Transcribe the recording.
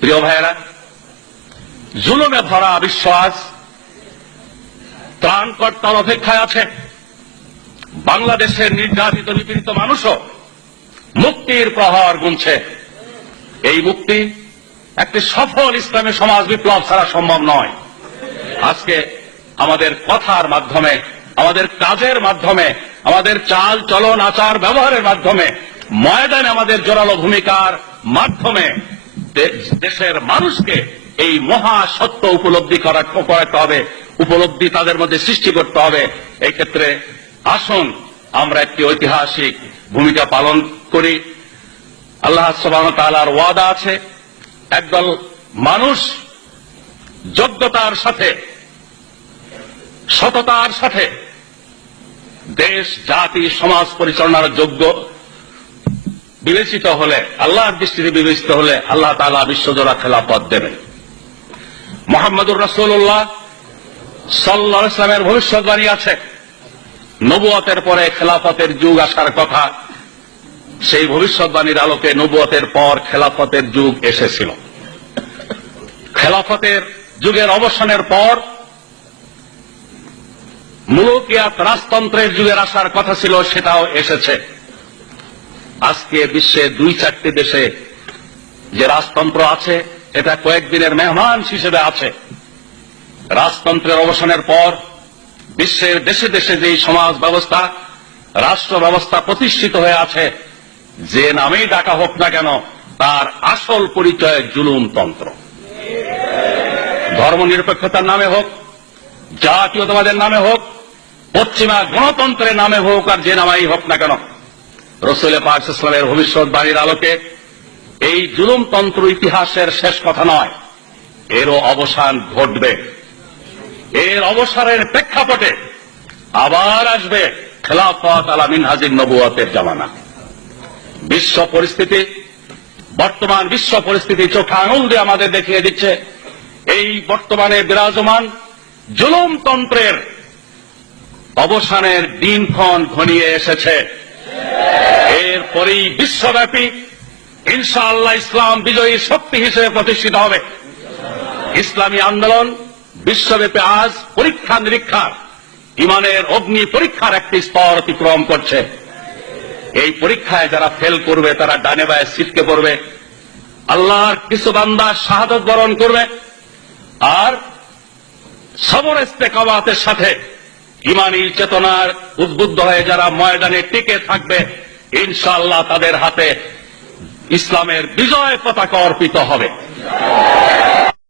প্রিয় ভাইয়েরা, জুলুমে ভরা বিশ্ব আজ ত্রাণকর্তার অপেক্ষায় আছে। বাংলাদেশের নির্যাতিত নিপীড়িত মানুষও মুক্তির প্রহর গুনছে। এই মুক্তি একটি সফল ইসলামী সমাজ বিপ্লব ছাড়া সম্ভব নয়। আজকে আমাদের কথার মাধ্যমে, আমাদের কাজের মাধ্যমে, আমাদের চাল চলন আচার ব্যবহারের মাধ্যমে, ময়দানে আমাদের জোরালো ভূমিকার মাধ্যমে দেশের মানুষকে এই মহা সত্য উপলব্ধি করাতে হবে, উপলব্ধি তাদের মধ্যে সৃষ্টি করতে হবে। এই ক্ষেত্রে আসুন আমরা একটি ঐতিহাসিক ভূমিকা পালন করি। আল্লাহ সুবহানাহু ওয়া তাআলার ওয়াদা আছে, একদল মানুষ যোগ্যতার সাথে, সততার সাথে দেশ জাতি সমাজ পরিচালনার যোগ্য বিবেচিত হলে, আল্লাহর দৃষ্টিতে বিবেচিত হলে আল্লাহ তাআলা বিশ্বজোড়া খেলাফত দেবেন। মুহাম্মদুর রাসূলুল্লাহ সাল্লাল্লাহু আলাইহি ওয়াসাল্লামের ভবিষ্যৎবাণী আছে, নবুয়তের পরে খেলাফতের যুগ আসার কথা। সেই ভবিষ্যৎবাণীর আলোকে নবুয়তের পর খেলাফতের যুগ এসেছিল। খেলাফতের যুগের অবসানের পর মুলুকিয়াত রাজতন্ত্রের যুগের আসার কথা ছিল, সেটাও এসেছে। আজকে বিশ্বে 2-4টি দেশে যে রাজতন্ত্র আছে, এটা কয়েকদিনের মেহমান হিসেবে আছে। রাজতন্ত্রের অবসানের পর বিশ্বের দেশে দেশে যে সমাজ ব্যবস্থা, রাষ্ট্র ব্যবস্থা প্রতিষ্ঠিত হয়ে আছে, যে নামেই ডাকা হোক না কেন, তার আসল পরিচয় জুলুমতন্ত্র। ধর্মনিরপেক্ষতার নামে হোক, জাতীয়তাবাদের নামে হোক, পশ্চিমা গণতন্ত্রের নামে হোক, আর যে নামেই হোক না কেন, রাসূল পাক সাল্লাল্লাহু আলাইহি ওয়াসাল্লামের ভবিষ্যৎবাণীর আলোকে এই জুলুমতন্ত্র ইতিহাসের শেষ কথা নয়, এরও অবসান ঘটবে। এর অবসরের প্রেক্ষাপটে আবার আসবে খেলাফত আলা মিনহাজিন নবুয়তের জামানা। বিশ্ব পরিস্থিতি, বর্তমান বিশ্ব পরিস্থিতি চোখে আঙুল দিয়ে আমাদের দেখিয়ে দিচ্ছে, এই বর্তমানে বিরাজমান জুলুমতন্ত্রের অবসানের দিনক্ষণ ঘনিয়ে এসেছে। এরপরেই বিশ্বব্যাপী ইনশাআল্লাহ ইসলাম বিজয়ী শক্তি হিসেবে প্রতিষ্ঠিত হবে। ইসলামী আন্দোলন বিশ্বব্যাপী আজ পরীক্ষা নিরীক্ষার, ইমানের অগ্নি পরীক্ষার একটি স্তর অতিক্রম করছে। এই পরীক্ষায় যারা ফেল করবে, তারা ডানে বায়ে ছিটকে পড়বে, আল্লাহর কিছু বান্দা শাহাদত বরণ করবে, আর সবর ইস্তেকামাতের সাথে ইমানি চেতনার উদ্বুদ্ধ হয়ে যারা ময়দানে টিকে থাকবে, ইনশাআল্লাহ তাদের হাতে ইসলামের বিজয় পতাকা অর্পিত হবে।